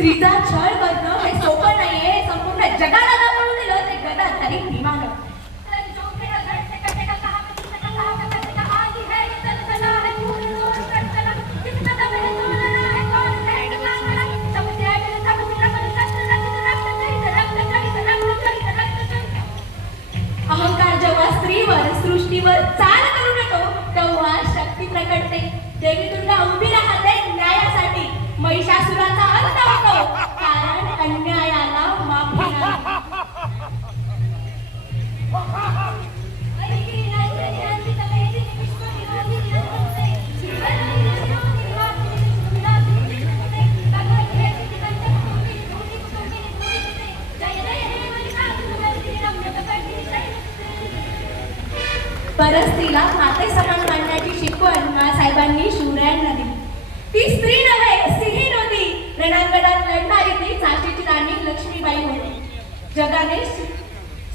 स्त्रीचा छळ करणं हे सोपं नाहीये. संपूर्ण जगाला दाखवून दिलं ते गदाधारी भीमानं. अहंकार जेव्हा स्त्रीवर सृष्टीवर चाल करून येतो तेव्हा शक्ती प्रकटते. देवी दुर्गा उभी राहते न्यायासाठी. महिषासुराचा अंत होतो कारण अन्यायाला माफी नाही. परस्त्रीला माते समान मानण्याची शिकवण माँसाहेबांनी शिवरायांना दिली. ती स्त्री नव्हे सिंहीण होती. रणांगणात लढणारी ती झाशीची राणी लक्ष्मीबाई होती. जगाने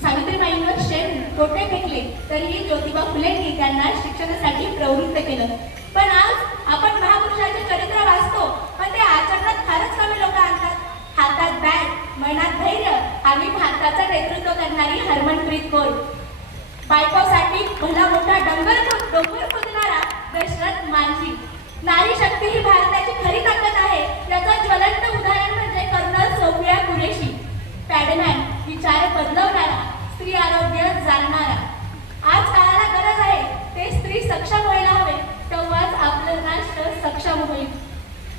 सावित्रीबाईंवर शेण गोटे फेकले तरीही ज्योतिबा फुलेंनी त्यांना शिक्षणासाठी प्रवृत्त केलं. पण आज आपण महापुरुषाचे चरित्र वाचतो पण ते आचरणात फारच कमी लोक आणतात. हातात बॅट मनात धैर्य आणि भारताचं नेतृत्व करणारी हरमनप्रीत कौर. बायकोसाठी भला मोठा डोंगर खोदणारा दशरथ मांझी. नारी शक्ती ही भारताची खरी ताकद आहे. याचं ज्वलंत उदाहरण म्हणजे कर्नल सोफिया कुरेशी. पॅडमॅन विचार बदलवणारा, स्त्री आरोग्य जाणणारा. आज काळाला गरज आहे ते स्त्री सक्षम व्हायला हवे तेव्हाच आपलं राष्ट्र सक्षम होईल.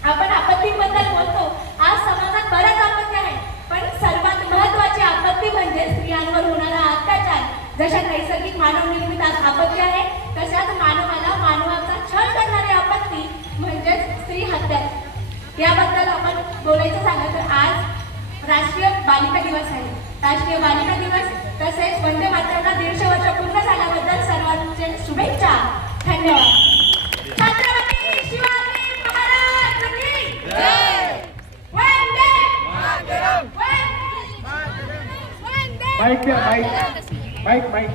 आपण आपत्तीबद्दल बोलतो. आज समाजात बऱ्याच आपत्ती आहेत पण सर्वात महत्त्वाची आपत्ती म्हणजे स्त्रियांवर होणारा अत्याचार. जशा नैसर्गिक मानव निर्मित आपत्ती आहे तशाच मानवाला मानवाचा छळ करणारी आपत्ती म्हणजेच स्त्री हत्या. याबद्दल आपण बोलायचं झालं तर आज राष्ट्रीय बालिका दिवस आहे. राष्ट्रीय बालिका दिवस तसेच वंदे मातरमला 150 वर्ष पूर्ण झाल्याबद्दल सर्वांचे शुभेच्छा. धन्यवाद. छत्रपती शिवाजी महाराज की जय. Vande Mataram. Mike mike mike mic